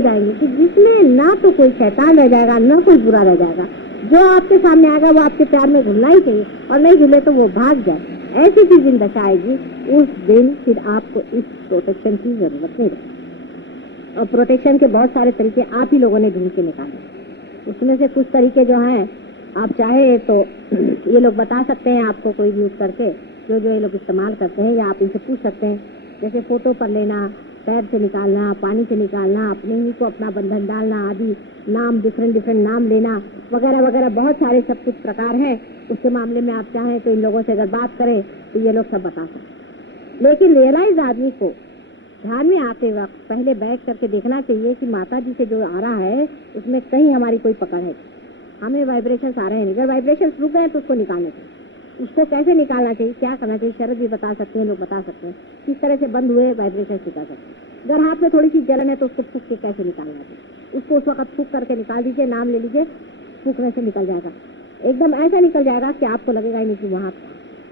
जाएंगे कि जिसमें ना तो कोई शैतान रह जाएगा, ना कोई बुरा रह जाएगा। जो आपके सामने आएगा वो आपके प्यार में घुलना ही चाहिए, और नहीं घुले तो वो भाग जाए। ऐसी सी दिन दशा आएगी, उस दिन फिर आपको इस प्रोटेक्शन की जरूरत नहीं रहेगी। और प्रोटेक्शन के बहुत सारे तरीके आप ही लोगों ने ढूंढ के निकाले। उसमें से कुछ तरीके जो हैं, आप चाहे तो ये लोग बता सकते हैं आपको, कोई भी यूज करके जो जो ये लोग इस्तेमाल करते हैं, या आप इनसे पूछ सकते हैं। जैसे फोटो पर लेना, पैर से निकालना, पानी से निकालना, अपने ही को अपना बंधन डालना आदि, नाम डिफरेंट नाम लेना वगैरह वगैरह, बहुत सारे सब कुछ प्रकार हैं। उसके मामले में आप चाहें तो इन लोगों से अगर बात करें तो ये लोग सब बता सकते। लेकिन रियलाइज आदमी को ध्यान में आते वक्त पहले बैठ करके देखना चाहिए कि माता जी से जो आ रहा है उसमें कहीं हमारी कोई पकड़ है, हमें वाइब्रेशंस आ रहे हैं। अगर वाइब्रेशंस रुक गए तो उसको निकालने चाहिए। उसको कैसे निकालना चाहिए, क्या करना चाहिए, शरद भी बता सकते हैं, लोग बता सकते हैं किस तरह से बंद हुए वाइब्रेशंस निकाल सकते हैं। अगर हाथ में थोड़ी सी जलन है तो उसको फूक के कैसे निकालना चाहिए, उसको उस वक्त फूक करके निकाल दीजिए, नाम ले लीजिए, फूकने से निकल जाएगा। एकदम ऐसा निकल जाएगा कि आपको लगेगा ही नहीं कि वहाँ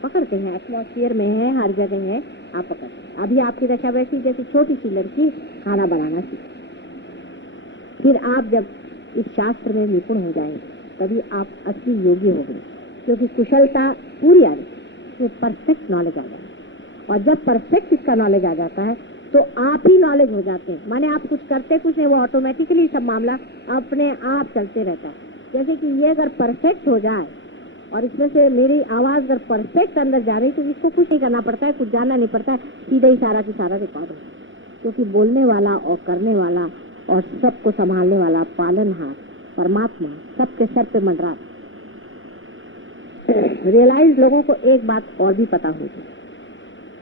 पकड़ते हैं, एटमॉस्फेयर में है, हर जगह है, आप पकड़ते। अभी आपकी दशा वैसी जैसी छोटी सी लड़की खाना बनाना सीखे। फिर आप जब इस शास्त्र में निपुण हो जाएंगे तभी आप असली योगी हो गए, क्योंकि कुशलता पूरी आ रही, तो परफेक्ट नॉलेज आ जाएगा। और जब परफेक्ट इसका नॉलेज आ जाता है तो आप ही नॉलेज हो जाते हैं। माने आप कुछ करते कुछ नहीं, वो ऑटोमेटिकली सब मामला अपने आप चलते रहता है। जैसे कि ये अगर परफेक्ट हो जाए और इसमें से मेरी आवाज अगर परफेक्ट अंदर जा रही तो इसको कुछ नहीं करना पड़ता है, कुछ जानना नहीं पड़ता है, सीधे ही सारा की सारा रिकॉर्ड होता है। क्योंकि बोलने वाला और करने वाला और सबको संभालने वाला पालनहार परमात्मा सबके सर पे मंडरा। रियलाइज लोगों को एक बात और भी पता होगी,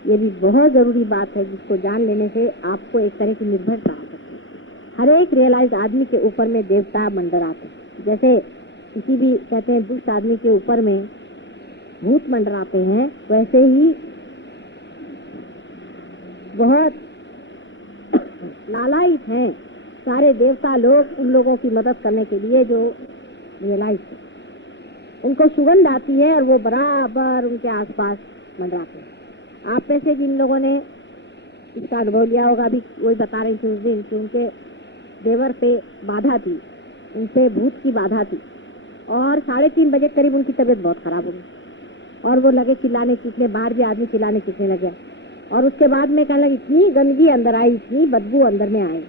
ये भी बहुत जरूरी बात है जिसको जान लेने से आपको एक तरह की निर्भरता आ सकती है। हर एक रियलाइज आदमी के ऊपर में देवता मंडराते हैं। जैसे किसी भी कहते हैं दुष्ट आदमी के ऊपर में भूत मंडराते हैं, वैसे ही बहुत लालायित हैं सारे देवता लोग उन लोगों की मदद करने के लिए जो रियलाइज है। उनको सुगंध आती है और वो बराबर उनके आसपास मंडराते हैं। आप में से जिन लोगों ने इसका अनुभव लिया होगा, अभी वही बता रही थी उस दिन कि उनके देवर पे बाधा थी, उनसे भूत की बाधा थी, और 3:30 बजे करीब उनकी तबीयत बहुत खराब हो गई और वो लगे चिल्लाने चीखने, बाहर भी आदमी चिल्लाने चीखने लगे। और उसके बाद में कहने लगी इतनी गंदगी अंदर आई, इतनी बदबू अंदर में आई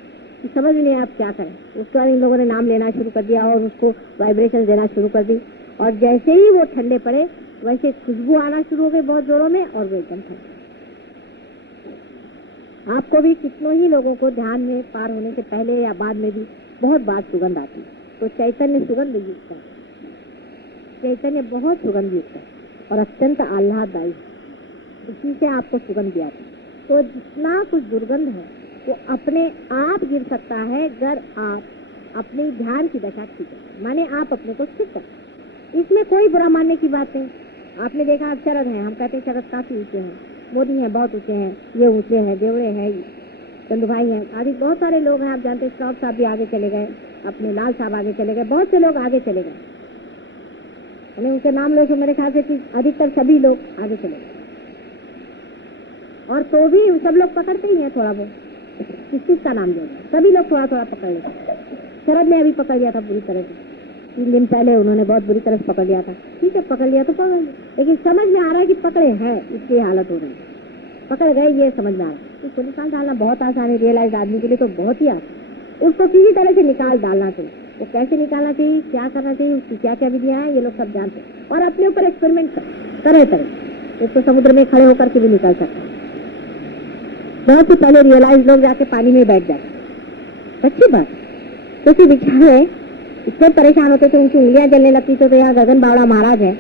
कि समझ नहीं आप क्या करें। उसके बाद इन लोगों ने नाम लेना शुरू कर दिया और उसको वाइब्रेशन देना शुरू कर दी, और जैसे ही वो ठंडे पड़े वैसे खुशबू आना शुरू हो गई बहुत जोरों में, और वो एकदम ठंडे। आपको भी कितनों ही लोगों को ध्यान में पार होने से पहले या बाद में भी बहुत बार सुगंध आती है। तो चैतन्य सुगंध युक्त है, चैतन्य बहुत सुगंध युक्त है और अत्यंत आह्लाददायी, इसी से आपको सुगंध दिया है। तो जितना कुछ दुर्गंध है वो अपने आप गिर सकता है अगर आप अपनी ध्यान की दशा ठीक है, माने आप अपने को ठीक कर। इसमें कोई बुरा मानने की बात नहीं। आपने देखा आप शरद हैं, हम कहते हैं शरद काफी ऊंचे हैं, मोदी हैं बहुत ऊंचे हैं, ये ऊंचे हैं, देवड़े हैं, चंदू भाई हैं, आदि बहुत सारे लोग हैं। आप जानते हैं श्रावण साहब भी आगे चले गए, अपने लाल साहब आगे चले गए, बहुत से लोग आगे चले गए। उनके नाम लो तो मेरे ख्याल से अधिकतर सभी लोग आगे चले गए, और तो भी सब लोग पकड़ते ही हैं थोड़ा बहुत, किस का नाम लिया, सभी लोग थोड़ा थोड़ा पकड़ लेते। शरद ने अभी पकड़ लिया था पूरी तरह से, 3 दिन पहले उन्होंने बहुत बुरी तरह से पकड़ लिया था। ठीक है, पकड़ लिया तो पकड़ लिया, लेकिन समझ में आ रहा है कि पकड़े हैं, इसकी हालत हो रही है, पकड़ गए ये समझ में आ रहा है। उसको निकाल डालना बहुत आसान है, रियलाइज आदमी के लिए तो बहुत ही आसान। उसको किसी तरह से निकाल डालना चाहिए। वो कैसे निकालना चाहिए, क्या करना चाहिए, उसकी क्या क्या विधियां हैं, ये लोग सब जानते हैं। और अपने ऊपर एक्सपेरिमेंट तरह तरह, उसको समुद्र में खड़े होकर के भी निकाल सकते हैं। बहुत से पहले रियलाइज लोग जाके पानी में बैठ जाते, अच्छी बात, क्योंकि बेचारे इतने परेशान होते थे, उनकी उंगलियां जलने लगती थी। तो यहाँ गगन बावड़ा महाराज है,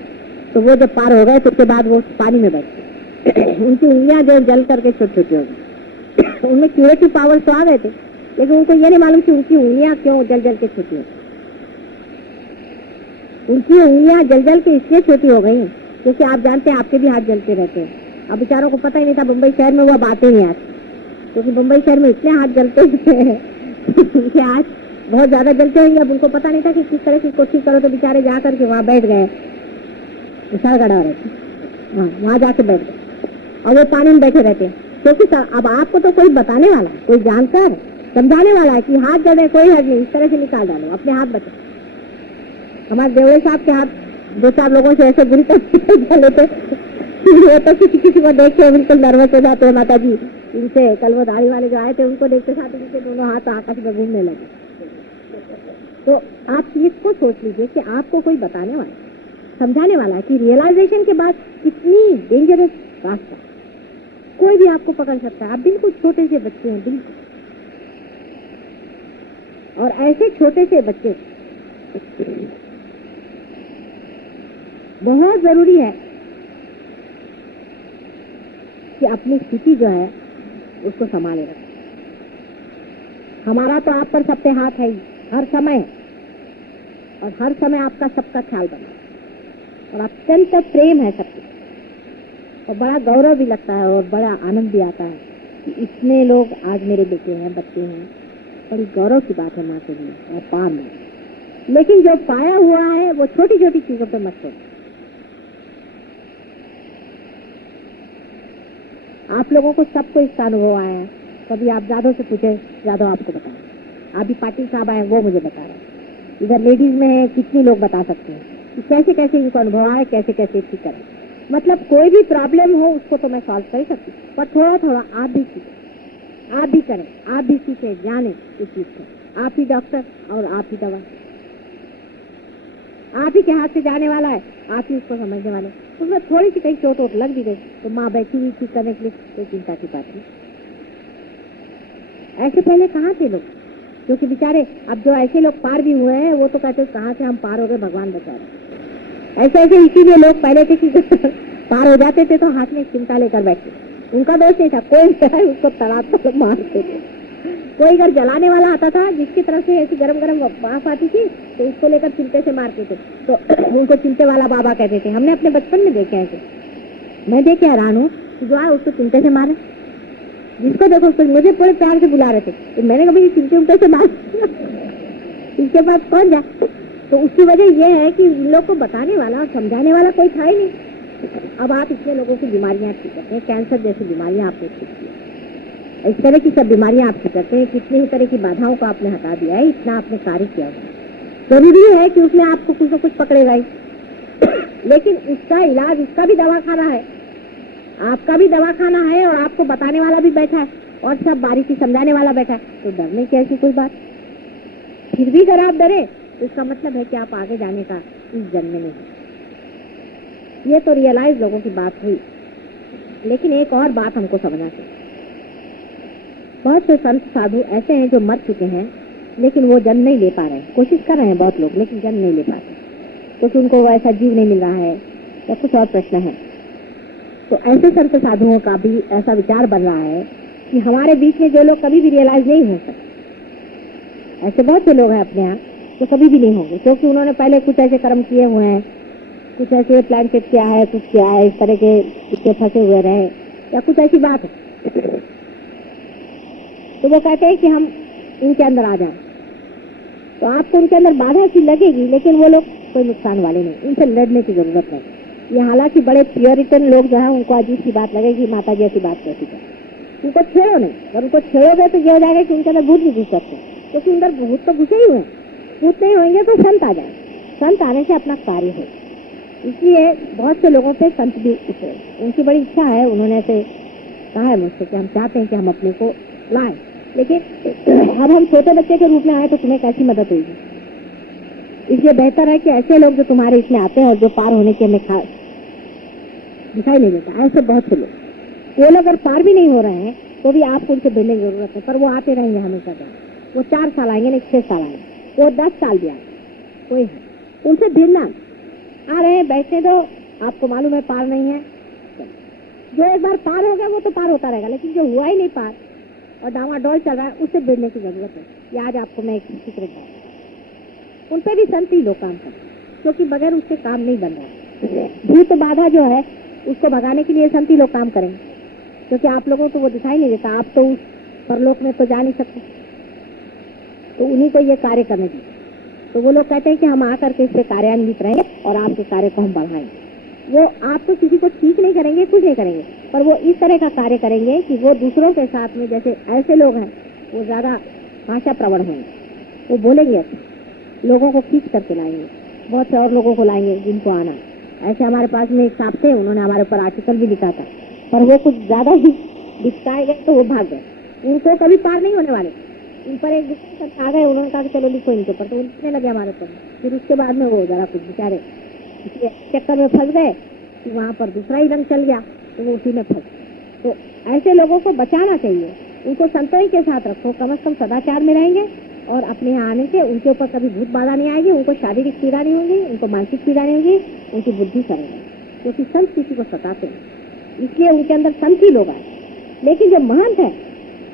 तो वो जब पार हो गए तो उसके बाद वो पानी में बैठे उनकी उंगलियां जो जल करके छोटी छोटी हो गई। उनमें कीड़े की पावर तो आ गए थे, लेकिन उनको ये नहीं मालूम कि उनकी उंगलियां क्यों जल जल के छोटी हो गई। उनकी उंगलियां जल जल के इसलिए छोटी हो गई क्योंकि आप जानते हैं आपके भी हाथ जलते रहते हैं। अब बेचारों को पता ही नहीं था, मुंबई शहर में वो अब आते नहीं आते, क्योंकि मुंबई शहर में इतने हाथ जलते हैं उनके हाथ बहुत ज्यादा जलते होंगे। अब उनको पता नहीं था कि किस तरह की कोशिश करो, तो बेचारे जा करके वहाँ बैठ गए, विशाल गढ़ा रहते, हाँ वहाँ जाके बैठ गए और वो पानी में बैठे रहते हैं। क्योंकि अब आपको तो कोई बताने वाला, कोई जानकार समझाने वाला है कि हाथ जड़े कोई हर्ज नहीं, इस तरह से निकाल डालो, अपने हाथ बचाओ। हमारे देवड़े साहब के हाथ 2-4 लोगों से ऐसे बिल्कुल लेते, वो तो किसी किसी को देख के बिल्कुल नर्वस हो जाते हैं माता जी। इनसे कल वो दाढ़ी वाले जो आए थे उनको देखते साथ इनके दोनों हाथ आकाश में घूमने लगे। तो आप इसको सोच लीजिए कि आपको कोई बताने वाला, समझाने वाला है कि रियलाइजेशन के बाद कितनी डेंजरस रास्ता, कोई भी आपको पकड़ सकता है। आप बिल्कुल छोटे से बच्चे हैं, बिल्कुल, और ऐसे छोटे से बच्चे बहुत जरूरी है कि अपनी स्थिति जो है उसको संभाले रखें। हमारा तो आप पर सब पे हाथ है ही हर समय, और हर समय आपका सबका ख्याल बना, और अत्यंत प्रेम है सबके, और बड़ा गौरव भी लगता है और बड़ा आनंद भी आता है कि इतने लोग आज मेरे बेटे हैं, बच्चे हैं। बड़ी गौरव की बात है माँ के लिए और पार में। लेकिन जो पाया हुआ है वो छोटी छोटी चीजों पे मत छोड़ो। आप लोगों को सबको इसका अनुभव आया है। कभी आप जादव से पूछे, जादव आपको बताए। अभी पाटिल साहब आए, वो मुझे बता रहे हैं। इधर लेडीज में है, कितनी लोग बता सकते हैं कि कैसे कैसे इनको अनुभव आए, कैसे कैसे ठीक करें। मतलब कोई भी प्रॉब्लम हो उसको तो मैं सॉल्व कर ही सकती हूँ, पर थोड़ा थोड़ा आप भी सीखें, आप भी करें, आप भी सीखें, जाने इस चीज को। आप ही डॉक्टर और आप ही दवा, आप ही के हाथ से जाने वाला है, आप ही उसको समझने वाले। उसमें थोड़ी सी कहीं चोट वोट लग भी गई तो माँ बैठी हुई ठीक करने के लिए, कोई चिंता की बात नहीं। ऐसे पहले कहाँ थे लोग, क्योंकि बेचारे अब जो ऐसे लोग पार भी हुए हैं वो तो कहते हैं कहाँ से हम पार हो गए, भगवान बचा रहे। ऐसे ऐसे इसीलिए लोग पहले थे कि पार हो जाते थे तो हाथ में चिंता लेकर बैठते, उनका दोष नहीं था, कोई चाहे उसको तड़ाक मारते थे। कोई अगर जलाने वाला आता था जिसकी तरफ से ऐसी गरम गरम वाफ आती थी तो उसको लेकर चिमटे से मारते थे, तो उनको चिमटे वाला बाबा कहते थे। हमने अपने बचपन में देखे ऐसे, मैं देख के हैरान हूँ कि जो है उसको चिमटे से मारे, जिसको देखो उसको। मुझे पूरे प्यार से बुला रहे थे तो मैंने कभी चिमटे उमटे से मार इसके पास कौन जाए। तो उसकी वजह यह है कि इन लोग को बताने वाला और समझाने वाला कोई था ही नहीं। अब आप इतने लोगों की बीमारियां ठीक करते हैं, कैंसर जैसी बीमारियां आपने ठीक की, इस तरह की सब बीमारियां आप ठीक करते हैं, कितनी ही तरह की बाधाओं को आपने हटा दिया है, इतना आपने कार्य किया। जरूरी है कि उसने आपको कुछ न कुछ पकड़ेगा ही, लेकिन उसका इलाज, उसका भी दवाखाना है, आपका भी दवाखाना है, और आपको बताने वाला भी बैठा है और सब बारीकी समझाने वाला बैठा है। तो डरने की ऐसी कोई बात। फिर भी अगर आप डरे तो इसका मतलब है कि आप आगे जाने का इस जन्म में नहीं। ये तो रियलाइज लोगों की बात हुई, लेकिन एक और बात हमको समझना चाहिए। बहुत से संत साधु ऐसे हैं जो मर चुके हैं लेकिन वो जन्म नहीं ले पा रहे हैं, कोशिश कर रहे हैं बहुत लोग लेकिन जन्म नहीं ले पाते, क्योंकि उनको ऐसा जीव नहीं मिल रहा है या कुछ और प्रश्न है। तो ऐसे संत साधुओं का भी ऐसा विचार बन रहा है कि हमारे बीच में जो लोग कभी भी रियलाइज नहीं हो सकते, ऐसे बहुत से लोग हैं अपने यहाँ जो कभी भी नहीं होंगे, क्योंकि उन्होंने पहले कुछ ऐसे कर्म किए हुए हैं, कुछ ऐसे प्लान सेट किया है, कुछ किया है, इस तरह के फंसे हुए रहे या कुछ ऐसी बात है। तो वो कहते हैं कि हम इनके अंदर आ जाएं, तो आपको उनके अंदर बाधा सी लगेगी, लेकिन वो लोग कोई नुकसान वाले नहीं, इनसे लड़ने की जरूरत नहीं। ये हालांकि बड़े प्योरिटन लोग जो है उनको अजीब सी बात लगेगी, माता जी ऐसी बात कैसी है, उनको छेड़ो नहीं। अगर उनको छेड़ोगे तो ये हो जाएगा कि उनके अंदर भूत भी घुस सकते हैं, क्योंकि अंदर भूत तो घुसे ही हुए हैं। भूत नहीं होंगे तो संत आ जाए, संत आने से अपना कार्य हो। इसलिए बहुत से लोगों पे संत भी उठे, उनकी बड़ी इच्छा है, उन्होंने ऐसे कहा है मुझसे कि हम चाहते हैं कि हम अपने को लाएं, लेकिन अब हम छोटे बच्चे के रूप में आए तो तुम्हें कैसी मदद होगी। इसलिए बेहतर है कि ऐसे लोग जो तुम्हारे इसमें आते हैं और जो पार होने के हमें दिखाई नहीं देता, ऐसे बहुत से लोग, वो लोग अगर पार भी नहीं हो रहे हैं तो भी आपको उनसे भिड़ने की जरूरत है, पर वो आते रहेंगे हमेशा। वो 4 साल आएंगे, नहीं 6 साल आएंगे, वो 10 साल भी आएंगे, कोई है उनसे भिड़ना। आ रहे हैं, बैठने दो, आपको मालूम है पार नहीं है। जो एक बार पार हो गया वो तो पार होता रहेगा, लेकिन जो हुआ ही नहीं पार और डावाडोल चल रहा है उससे भिड़ने की जरूरत है। ये आज आपको मैं एक सीक्रेट बात, उन पर भी संत ही लोग काम करें, क्योंकि बगैर उससे काम नहीं बन रहा है। भूत बाधा जो है उसको भगाने के लिए संत ही लोग काम करेंगे, क्योंकि आप लोगों को वो दिखाई नहीं देता, आप तो उस परलोक में तो जा नहीं सकते, तो उन्हीं को ये कार्य करने दीजिए। तो वो लोग कहते हैं कि हम आकर के इससे कार्यान्वित रहेंगे और आपके कार्य को हम बढ़ाएंगे। वो आपको किसी को ठीक नहीं करेंगे, कुछ नहीं करेंगे, पर वो इस तरह का कार्य करेंगे कि वो दूसरों के साथ में, जैसे ऐसे लोग हैं वो ज्यादा भाषा प्रवण होंगे, वो बोलेंगे, लोगों को खींच करके लाएंगे, बहुत से और लोगों को लाएंगे जिनको आना। ऐसे हमारे पास में एक साहब थे, उन्होंने हमारे ऊपर आर्टिकल भी लिखा था, पर वो कुछ ज्यादा ही दिखाए गए तो वो भाग गए। उनको कभी पार नहीं होने वाले, इन पर एक दूसरे आ गए, उन्होंने कहा कि चलो लिखो इनके ऊपर, तो उठने लगे हमारे ऊपर। फिर उसके बाद में वो जरा कुछ बेचारे चक्कर में फंस गए कि वहां पर दूसरा ही रंग चल गया, तो वो उसी में फंस। तो ऐसे लोगों को बचाना चाहिए, उनको संतों के साथ रखो, कम से कम सदाचार में रहेंगे और अपने यहाँ आने से उनके ऊपर कभी भूत बाधा नहीं आएगी, उनको शारीरिक पीड़ा नहीं होगी, उनको मानसिक पीड़ा नहीं होगी, उनकी बुद्धि करेंगे, क्योंकि संत किसी को सताते हैं, इसलिए उनके अंदर संत ही लोग आए। लेकिन जो महंत है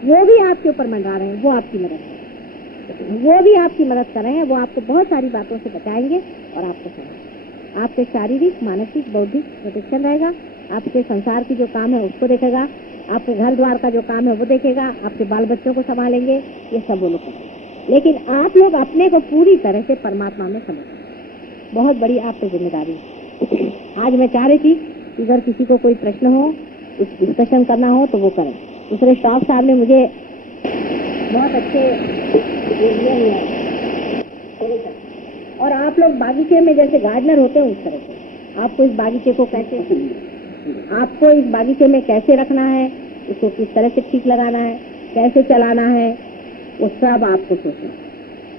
वो भी आपके ऊपर मंडरा रहे हैं, वो आपकी मदद करें, वो भी आपकी मदद कर रहे हैं, वो आपको बहुत सारी बातों से बचाएंगे और आपको समझ, आपके शारीरिक, मानसिक, बौद्धिक प्रोटेक्शन रहेगा, आपके संसार की जो काम है उसको देखेगा, आपके घर द्वार का जो काम है वो देखेगा, आपके बाल बच्चों को संभालेंगे, ये सब वो लोग करेंगे। लेकिन आप लोग अपने को पूरी तरह से परमात्मा में समझें, बहुत बड़ी आप पे जिम्मेदारी है। आज मैं चाह रही थी कि अगर किसी को कोई प्रश्न हो, डिस्कशन करना हो तो वो करें। दूसरे स्टाफ साहब ने मुझे बहुत अच्छे दिए हुए हैं, और आप लोग बागीचे में जैसे गार्डनर होते हैं उस तरह से आपको इस बागीचे को कैसे, आपको इस बागीचे में कैसे रखना है, इसको किस तरह से ठीक लगाना है, कैसे चलाना है, वो सब आपको सोचना।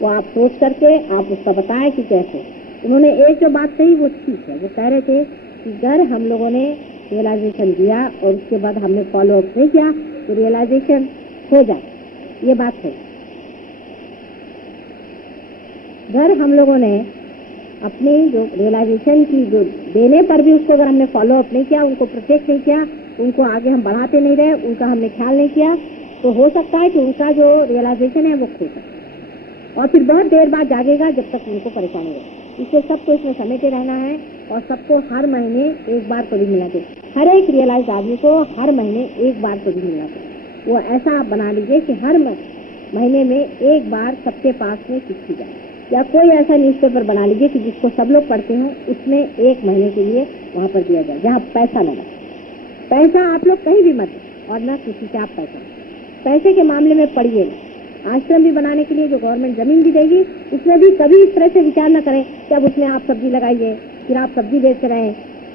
वो आप सोच करके आप उसका बताएं कि कैसे। उन्होंने एक जो बात कही वो ठीक है, वो कह रहे थे कि अगर हम लोगों ने रियलाइजेशन दिया और उसके बाद हमने फॉलो अप नहीं किया तो रियलाइजेशन हो जाए, ये बात है। अगर हम लोगों ने अपनी जो रियलाइजेशन की जो देने पर भी उसको अगर हमने फॉलो अप नहीं किया, उनको प्रोटेक्ट नहीं किया, उनको आगे हम बढ़ाते नहीं रहे, उनका हमने ख्याल नहीं किया, तो हो सकता है कि उनका जो रियलाइजेशन है वो खो जाए और फिर बहुत देर बाद जागेगा जब तक उनको परेशानी हो। इसलिए सबको इसमें समेटे रहना है और सबको हर महीने एक बार तो भी मिलना चाहिए। हर एक रियलाइज आदमी को हर महीने एक बार तो भी मिलना चाहिए। वो ऐसा आप बना लीजिए कि हर महीने में एक बार सबके पास में चिट्ठी जाए, या कोई ऐसा न्यूज़पेपर बना लीजिए कि जिसको सब लोग पढ़ते हो, उसमें एक महीने के लिए वहाँ पर दिया जाए, जहाँ पैसा न लगे। पैसा आप लोग कहीं भी मत दें और न किसी से आप पैसे के मामले में पढ़िए। आश्रम भी बनाने के लिए जो गवर्नमेंट जमीन भी देगी, उसमें भी कभी इस तरह से विचार न करें कि अब उसमें आप सब्जी लगाइए, फिर आप सब्जी बेचते रहें।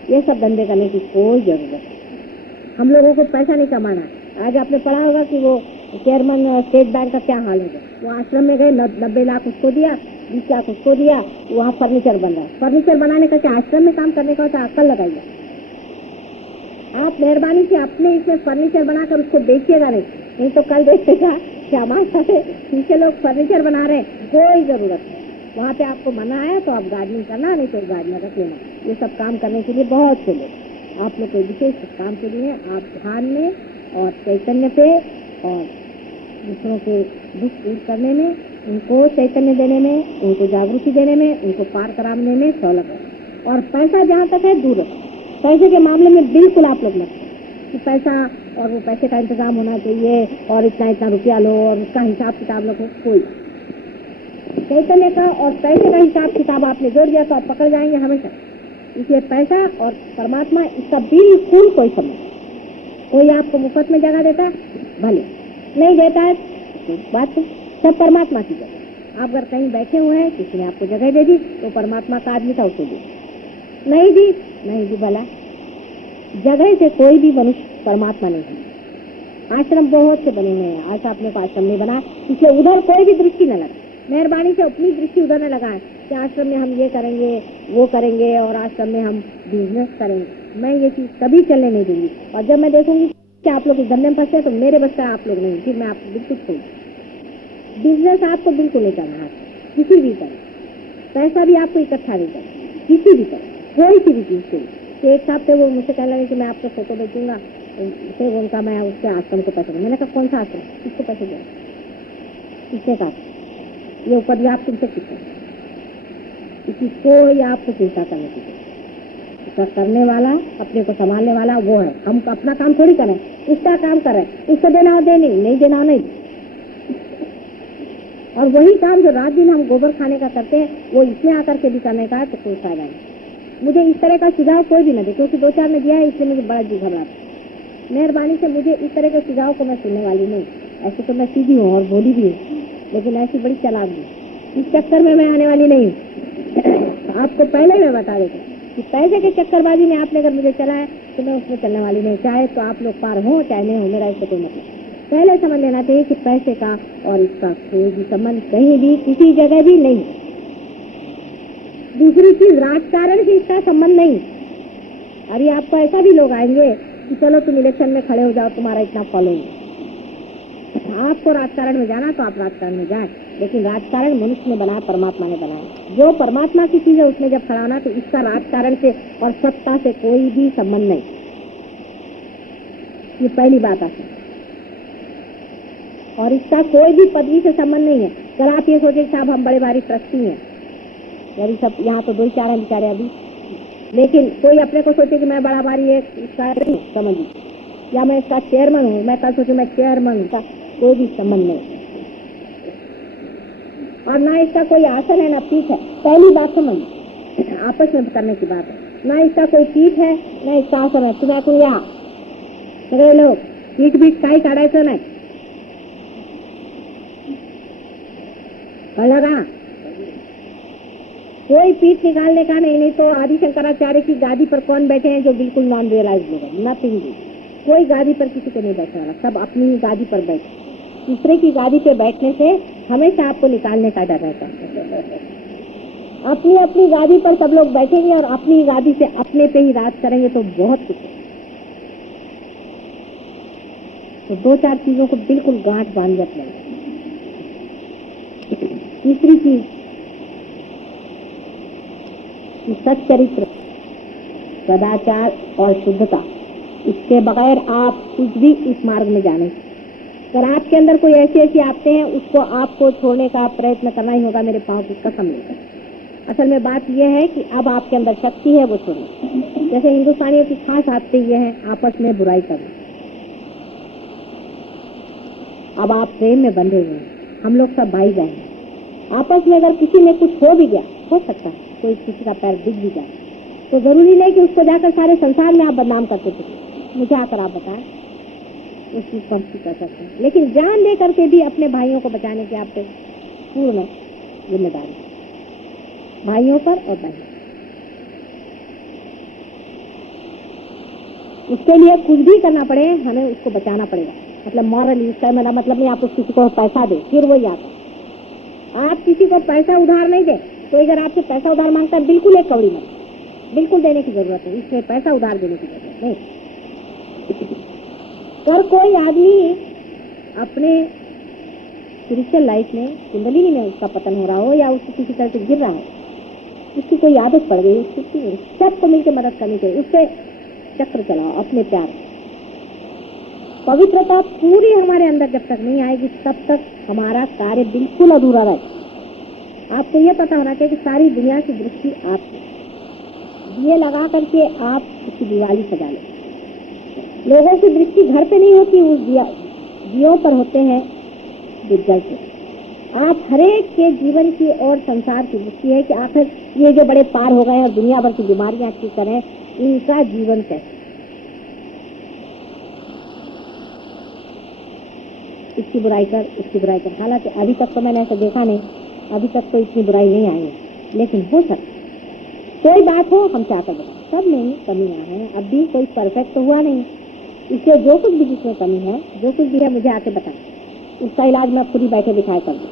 ये सब धंधे करने की कोई जरूरत नहीं। हम लोगों को पैसा नहीं कमाना है। आज आपने पढ़ा होगा कि वो चेयरमैन स्टेट बैंक का क्या हाल है, वो आश्रम में गए, 90 लाख उसको दिया, 20 लाख उसको दिया, वहाँ फर्नीचर बन रहा है। फर्नीचर बनाने का क्या आश्रम में काम करने का होता है? अक्ल लगाइए। आप मेहरबानी से अपने इसमें फर्नीचर बनाकर उसको बेचिएगा नहीं तो कल देखिएगा कि हमारे पीछे लोग फर्नीचर बना रहे हैं, कोई जरूरत नहीं। वहाँ पे आपको मना है तो आप गार्डनिंग करना, नहीं तो गार्डनर रख लेना। ये सब काम करने के लिए बहुत से लोग आप लोग कोई विशेष काम के लिए आप ध्यान में और चैतन्य पे और दूसरों के दुख दूर करने में, उनको चैतन्य देने में, उनको जागृति देने में, उनको पार कराने में सहूलत है। और पैसा जहाँ तक है दूर रखो। पैसे के मामले में बिल्कुल आप लोग मत कि पैसा और वो पैसे का इंतजाम होना चाहिए और इतना रुपया लो और उसका हिसाब किताब लो, कोई चैतन्य का और पैसे का हिसाब किताब आपने जोड़ दिया तो आप पकड़ जाएंगे हमेशा। इसलिए पैसा और परमात्मा इसका बिल्कुल कोई संबंध। कोई आपको मुफ्त में जगह देता है, भले नहीं देता है तो बात है, सब परमात्मा की जगह। आप अगर कहीं बैठे हुए हैं, किसी ने आपको जगह दे दी तो परमात्मा का आदमी था, उसे दी, नहीं दी भला। जगह से कोई भी मनुष्य परमात्मा नहीं है। आश्रम बहुत से बने हुए हैं, आज आपने को आश्रम नहीं बना, इसलिए उधर कोई भी दृष्टि न लगे। मेहरबानी से अपनी दृष्टि उधर न लगाएं कि आश्रम में हम ये करेंगे वो करेंगे और आश्रम में हम बिजनेस करेंगे। मैं ये चीज कभी चलने नहीं दूंगी। और जब मैं देखूंगी कि आप लोग इस धंधे में फंसे तो मेरे बस का आप लोग नहीं, फिर मैं आपको बिल्कुल छोड़। बिजनेस आपको बिल्कुल नहीं करना है, किसी भी तरह। पैसा भी आपको इकट्ठा नहीं करना, किसी भी तरह, कोई सी भी चीज से। तो एक साहब थे, वो मुझसे कहने लगे कि मैं आपको फोटो बेचूंगा, फिर उनका मैं उसके आश्रम को पैसे दूँ। मैंने कहा कौन सा आश्रम, किसको पैसे दिया? किसने कहा ये ऊपर भी आप तुमसे किसने? किसी कोई आपको चिंता करने की जरूरत, करने वाला, अपने को संभालने वाला वो है। हम अपना काम थोड़ी करें, उसका काम करें, उसको देना हो दे, नहीं देना हो नहीं। और वही काम जो रात दिन हम गोबर खाने का करते हैं, वो इसमें आकर के भी करने का है तो कोई फायदा नहीं। मुझे इस तरह का सुझाव कोई भी न दे, क्योंकि 2-4 ने दिया है, इसलिए मुझे बड़ा जी घबराता। मेहरबानी से मुझे इस तरह के सुझाव को मैं सुनने वाली नहीं। ऐसे तो मैं सीधी हूँ और बोली भी हूँ, लेकिन ऐसी बड़ी चालाक भी, इस चक्कर में मैं आने वाली नहीं हूँ। आपको पहले मैं बता देती कि पैसे के चक्करबाजी में आपने अगर मुझे चला है तो मैं उसमें चलने वाली नहीं, चाहे तो आप लोग पार हो चाहे नहीं हो, मेरा इससे कोई मतलब। पहले समझ लेना चाहिए कि पैसे का और इसका कोई भी संबंध कहीं भी किसी जगह भी नहीं। दूसरी चीज, राजकारण से इसका संबंध नहीं। अरे आपको ऐसा भी लोग आएंगे कि चलो तुम इलेक्शन में खड़े हो जाओ, तुम्हारा इतना फॉलोइंग, आपको राजकारण में जाना तो आप राजकारण में जाए, लेकिन राजकारण मनुष्य ने बनाया, परमात्मा ने बनाया। जो परमात्मा की चीज है उसमें जब खड़ा होना तो इसका राजकारण से और सत्ता से कोई भी संबंध नहीं। ये पहली बात आती है। और इसका कोई भी पदवी से संबंध नहीं है। कल आप ये सोचे साहब हम बड़े भारी ट्रस्टी हैं, यानी सब यहाँ तो 2-4 हैं बेचारे अभी, लेकिन कोई अपने को सोचे कि मैं बड़ा भारी है इसका समझिए, या मैं इसका चेयरमैन हूँ, मैं कल सोचूं मैं चेयरमैन हूँ, कोई भी संबंध नहीं। और ना इसका कोई आसन है ना पीठ है। पहली बात समझ, आपस में करने की बात है। ना इसका कोई पीठ है ना इसका आसन है। तुम्हें को यहाँ सगळे लोग पीठ बीठ काही काढायचं नाही, कळलं का? कोई पीठ निकालने का नहीं तो आदि शंकराचार्य की गादी पर कौन बैठे हैं जो बिल्कुल नॉन रियलाइज लोग हैं? नथिंग। कोई गादी पर किसी को नहीं बैठने वाला, सब अपनी ही गादी पर बैठे। दूसरे की गादी पे बैठने से हमेशा आपको निकालने का डर रहता है। अपनी अपनी गादी पर सब लोग बैठेंगे और अपनी गादी से अपने पे ही राज करेंगे तो बहुत कुछ है। तो 2-4 चीजों को बिल्कुल गांठ बांध जाते हैं। तीसरी चीज, सच्चरित्र, सदाचार और शुद्धता, इसके बगैर आप कुछ भी इस मार्ग में जाने। अगर आपके अंदर कोई ऐसी आते हैं उसको आपको छोड़ने का प्रयत्न करना ही होगा, मेरे पाँव की कसम लेकर। असल में बात यह है कि अब आपके अंदर शक्ति है वो छोड़ना। जैसे हिंदुस्तानियों की खास आदतें ये है आपस में बुराई करना। अब आप प्रेम में बंधे हुए हैं, हम लोग सब भाई बहन। आपस में अगर किसी में कुछ हो भी गया, हो सकता है कोई किसी का पैर दिख भी जाए, तो जरूरी नहीं कि उसको जाकर सारे संसार में आप बदनाम करते थे। मुझे आकर आप बताएं, उस चीज को हम कर सकते हैं। लेकिन जान दे करके भी अपने भाइयों को बचाने की आप पे पूर्ण जिम्मेदारी, भाइयों पर और बहनों। उसके लिए कुछ भी करना पड़े हमें उसको बचाना पड़ेगा। मतलब मॉरली, इसका मेरा मतलब नहीं आप उस किसी को पैसा दे फिर वही आता। आप किसी को पैसा उधार नहीं दे, तो अगर आपसे पैसा उधार मांगता है बिल्कुल एक कौड़ी मत, बिल्कुल देने की जरूरत है, इसमें पैसा उधार देने की जरूरत नहीं। और कोई आदमी अपने स्पिरिचुअल लाइफ में कुंडलिनी में उसका पतन हो रहा हो या उसको किसी तरह से गिर रहा हो, उसकी कोई आदत पड़ गई, सबको मिलकर मदद करनी चाहिए, उससे चक्र चलाओ अपने प्यार। पवित्रता पूरी हमारे अंदर जब तक नहीं आएगी तब तक हमारा कार्य बिल्कुल अधूरा रहेगा। आपको ये पता होना चाहिए कि सारी दुनिया की दृष्टि आपकी, दिए लगा करके आप उसकी दिवाली सजा लें। लोगों की दृष्टि घर पे नहीं होती, उस दियों पर होते हैं विद्युत से। आप हरेक के जीवन की और संसार की दृष्टि है कि आखिर ये जो बड़े पार हो गए और दुनिया भर की बीमारियां ठीक करें, इनका जीवन कैसे, इसकी बुराई कर, इसकी बुराई कर। हालांकि अभी तक तो मैंने ऐसा देखा नहीं, अभी तक तो इतनी बुराई नहीं आई है, लेकिन हो सकता कोई बात हो, हम क्या कर दें, सब में कमियां हैं, अब भी कोई परफेक्ट तो हुआ नहीं। इसलिए जो कुछ भी जिसमें कमी है, जो कुछ भी है, मुझे आके बताएं, उसका इलाज मैं खुद ही बैठे दिखाया कर दूं।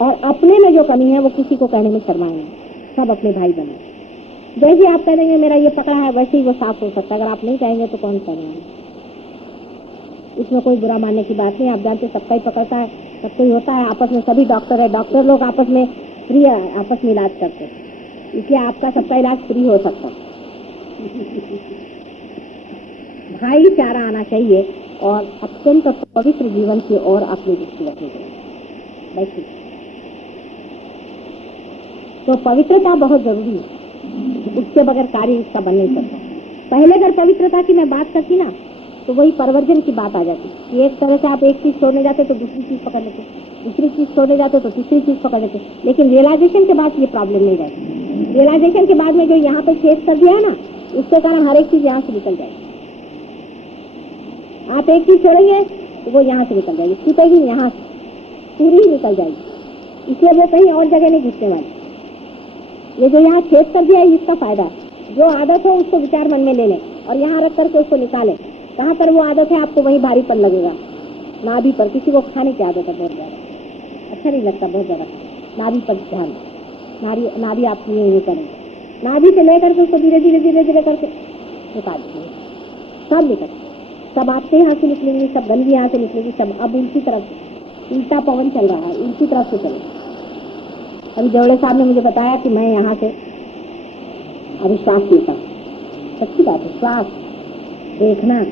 और अपने में जो कमी है वो किसी को कहने में शर्माएंगे, सब अपने भाई बने। जैसे आप कह देंगे मेरा ये पकड़ा है, वैसे ही वो साफ हो सकता है। अगर आप नहीं कहेंगे तो कौन कहेगा? इसमें कोई बुरा मानने की बात नहीं। आप जानते सबका ही पकड़ता है, सबको ही होता है, आपस में सभी डॉक्टर है, डॉक्टर लोग आपस में फ्री आपस में इलाज करते हैं, इसलिए आपका सबका इलाज फ्री हो सकता है। भाईचारा आना चाहिए और अत्यंत पवित्र जीवन की ओर अपनी दृष्टि रखनी चाहिए। तो पवित्रता बहुत जरूरी है, उसके बगैर कार्य इसका बन नहीं सकता। पहले अगर पवित्रता की मैं बात करती ना तो वही परवर्जन की बात आ जाती कि एक तरह से आप एक चीज छोड़ने जाते तो दूसरी चीज पकड़ लेते, दूसरी चीज छोड़ने जाते तो तीसरी चीज पकड़ लेते। लेकिन रियलाइजेशन के बाद ये प्रॉब्लम नहीं रहती। रियलाइजेशन के बाद में जो यहाँ पे छेद कर दिया है ना, उसके कारण हर एक चीज यहाँ से निकल जाएगी। आप एक चीज छोड़ेंगे तो वो यहाँ से निकल जाएगी, छूटेगी यहाँ से, पूरी ही निकल जाएगी। इसलिए वो कहीं और जगह नहीं घुसने वाली। ये जो यहाँ छेद कर दिया है इसका फायदा, जो आदत है उसको विचार मन में ले लें और यहाँ रख करके उसको निकालें। कहाँ पर वो आदत है आपको वहीं भारीपन लगेगा, नाभि पर। किसी को खाने की आदत है बहुत ज्यादा, अच्छा नहीं लगता बहुत ज्यादा, नाभि पर ध्यान, नाभि आप ये नहीं करेंगे, नाभि से लेकर के उसको धीरे धीरे धीरे धीरे करके निकाल देंगे, सब निकल, सब आपके यहाँ से निकलेंगी, सब गंदगी यहाँ से निकलेगी, सब। अब उल्टी तरफ, उल्टा पवन चल रहा है, उल्टी तरफ से चले। अभी देवड़े साहब ने मुझे बताया कि मैं यहाँ से अभी श्वास लेता हूँ, सच्ची बात है, श्वास देखना,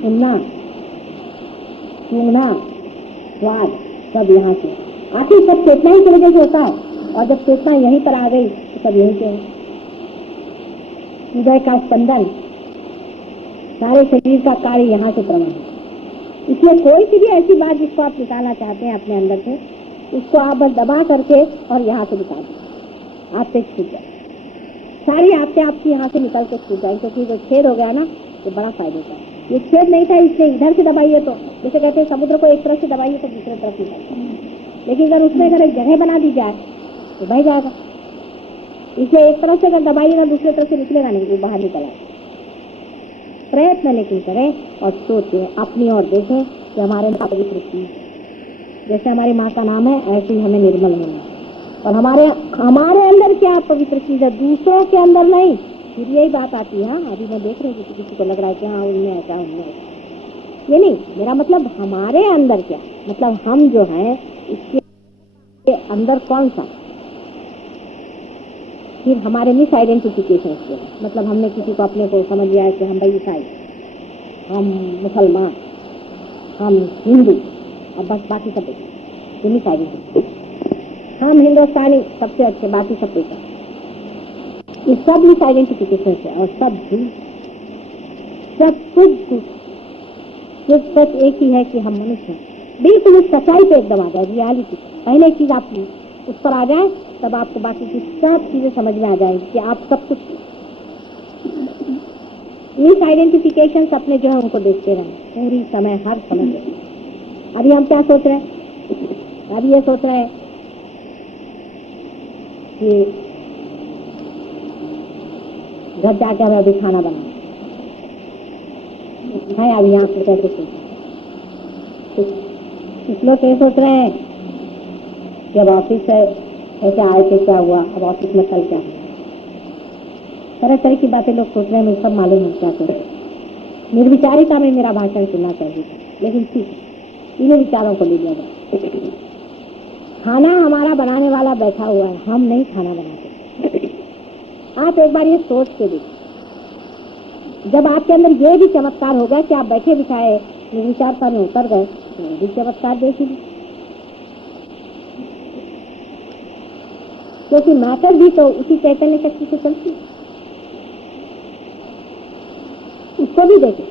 सुनना, सूंघना, स्वाद, सब यहाँ से। आखिर सब चेतना ही चले जैसे होता है, और जब चेतना यहीं पर आ गई तो सब यहीं से है। हृदय का स्पंदन, सारे शरीर का कार्य यहाँ से प्रमाण है। इसलिए कोई सी भी ऐसी बात जिसको आप निकालना चाहते हैं अपने अंदर से, उसको आप बस दबा करके और यहाँ से निकाल दें, आपसे छूट जाए, सारी आपकी यहाँ से निकल के छूट जाए। क्योंकि जो छेद हो गया ना, ये बड़ा फायदे का। ये छेद नहीं था इसलिए इधर से दबाइए, तो जैसे कहते हैं समुद्र को एक तरफ से दबाइए तो दूसरे तरफ निकलता है, लेकिन अगर उसमें अगर एक जगह बना दी जाए तो बह जाएगा। इसलिए एक तरफ से अगर दबाइएगा दूसरे तरफ से निकलेगा नहीं, वो बाहर निकल आएगा। प्रयत्न लेकिन करें और सोचें, अपनी ओर देखें कि हमारे पवित्र चीज, जैसे हमारी माँ का नाम है ऐसे ही हमें निर्मल होना, और हमारे अंदर क्या पवित्र चीज है, दूसरों के अंदर नहीं। फिर यही बात आती है। हाँ, अभी मैं देख रही हूँ किसी को लग रहा है कि हाँ उनमें ऐसा, उनमें ऐसा, ये नहीं, मेरा मतलब हमारे अंदर क्या, मतलब हम जो है इसके अंदर कौन सा। फिर हमारे मिस आइडेंटिफिकेशन के, मतलब हमने किसी को अपने को समझ लिया है कि हम भाई ईसाई, हम मुसलमान, हम हिंदू, और बस बाकी सब मिस आइडेंटिफिकेशन। हम हिंदुस्तानी सबसे अच्छे, बाकी सब बेकार, ये सब मिस आइडेंटिफिकेशन है। और सब कुछ सच एक ही है कि हम मनुष्य हैं। बिल्कुल उस सच्चाई पे एकदम आ जाए, रियलिटी। पहले चीज आप उस पर आ जाए, तब आपको बाकी की सब चीजें समझ में आ जाएंगी कि आप सब कुछ। मिस आइडेंटिफिकेशन अपने जो है उनको देखते रहें पूरी समय, हर समय। अभी हम क्या सोच रहे हैं, अभी ये सोच रहे हैं कि घर जाके हमें अभी खाना बनाना है, अभी यहाँ पर कैसे सोच, कुछ लोग ये सोच रहे हैं कि अब ऑफिस से ऐसे आए थे, क्या हुआ, अब ऑफिस में कल क्या, तरह तरह की बातें लोग सोच रहे हैं। मुझे सब मालूम है क्या सोच रहे हैं। निर्विचारिता में मेरा भाषण सुनना चाहिए, लेकिन ठीक है, इन्हीं विचारों को ले लिया जाए। खाना हमारा बनाने वाला बैठा हुआ है, हम नहीं खाना बनाते। आप एक बार ये सोच के देखिए, जब आपके अंदर ये भी चमत्कार हो गया कि आप बैठे बिठाए निर्विचारता में उतर गए, तो ये भी चमत्कार देखिए। क्योंकि मैटर भी तो उसी चैतन्य शक्ति से चलती है। इसको भी देखें,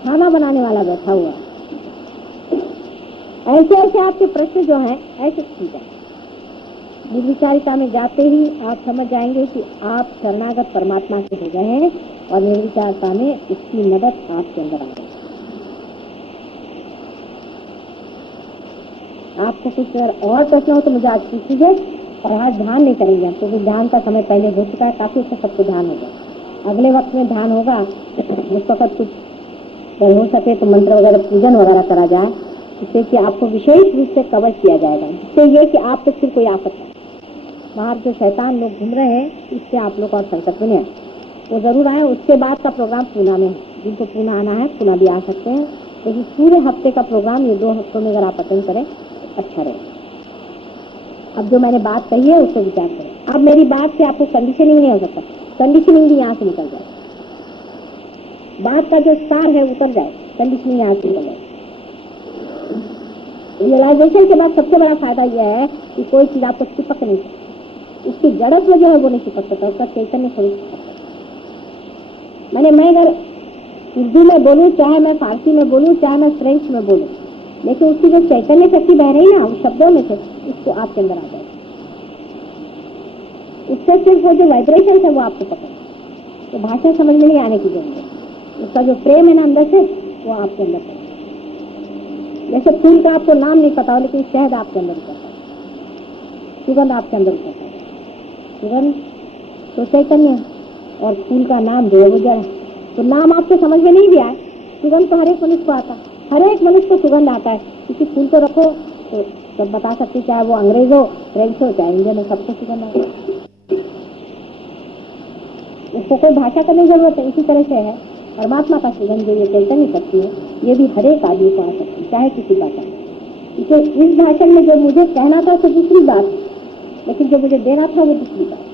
खाना बनाने वाला बैठा हुआ है। ऐसे ऐसे आपके प्रश्न जो हैं ऐसे ठीक है। निर्विचारिता में जाते ही आप समझ जाएंगे कि आप शरणागत परमात्मा से हो गए हैं, और निर्विचारता में उसकी मदद आपके अंदर आ गई। आपको कुछ और प्रश्न हो तो मुझे आज पूछिए, और आज ध्यान नहीं करेंगे हम, क्योंकि ध्यान का समय पहले हो चुका है, काफी अच्छा सबको ध्यान होगा। अगले वक्त में ध्यान होगा, उस वक्त कुछ हो सके तो मंत्र वगैरह पूजन वगैरह करा जाए, जिससे कि आपको विशेष रूप से कवर किया जाएगा, जिससे ये कि आप तक फिर कोई आफत है। बाहर जो शैतान लोग घूम रहे हैं, इससे आप लोग और संकट में है, वो जरूर आए। उसके बाद का प्रोग्राम पूना में है, जिनको पूना आना है पूना भी आ सकते हैं, लेकिन पूरे हफ्ते का प्रोग्राम ये 2 हफ्तों में अगर आप अटेंड करें अच्छा रहे। अब जो मैंने बात कही है उसको विचार करें। अब मेरी बात से आपको कंडीशनिंग नहीं हो सकता, कंडीशनिंग भी यहाँ से निकल जाए, बात का जो सार है उतर जाए, कंडीशनिंग यहाँ से निकल जाए। रियलाइजेशन के बाद सबसे बड़ा फायदा यह है कि कोई चीज आपको चिपक नहीं सकती, उसकी जड़त्व जो है वो नहीं चिपक सकता, उसका चैतन्य थोड़ी चिपक सकता। मैं अगर उर्दू में बोलूँ, चाहे मैं फारसी में बोलूँ, चाहे मैं फ्रेंच में बोलूँ, लेकिन उसकी जो चैतन्य शक्ति बह रही ना उस शब्दों में से, उसको आपके अंदर आ जाए। उससे सिर्फ वो जो वाइब्रेशन है वो आपको पकड़, तो भाषा समझ में नहीं आने की जरूरत है। उसका जो प्रेम है ना अंदर से, वो आपके अंदर पकड़। जैसे फूल का आपको नाम नहीं पता हो लेकिन शहद आपके अंदर उतरता है, सुगंध आपके अंदर उतरता है। सुगंध तो चैतन्य और फूल का नाम जो है वो जड़ है। तो नाम आपको समझ में नहीं भी आए, सुगंध तो हर एक मनुष्य को आता है, हर एक मनुष्य को सुगंध आता है। किसी फूल को रखो तो सब बता सकते, चाहे वो अंग्रेज हो, फ्रेंच हो, चाहे इंडियन हो, सबको सुगंध आता है। उसको कोई भाषा करने की जरूरत है। इसी तरह से है परमात्मा का सुगंध जो ये चैतन्य शक्ति है, ये भी हर एक आदमी को आ सकती है, चाहे किसी भाषा में। इस भाषण में जो मुझे कहना था तो दूसरी बात, लेकिन जो मुझे देना था वो दूसरी बात,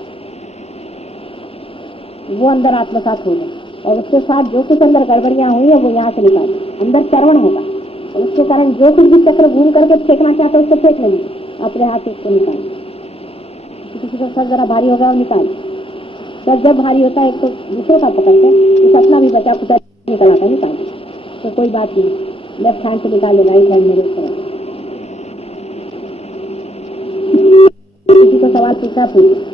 वो अंदर आत्मसात हो गया। और उसके साथ जो कुछ अंदर गड़बड़ियां हुई है वो यहाँ से निकाल, अंदर चरण होगा और उसके कारण जो कुछ भी चक्र घूम करके फेंकना चाहते उसको फेंक लेंगे, अपने हाथ से उसको निकाल। किसी का सर जरा भारी होगा वो निकाल, जब भारी होता है एक तो दूसरों का पकड़ते तो अपना भी बचा खुचा निकल आता है, निकाल तो कोई बात नहीं, लेफ्ट हैंड से निकाल ले, राइट हैंड मेरे तरफ। किसी को सवाल पूछा पूछ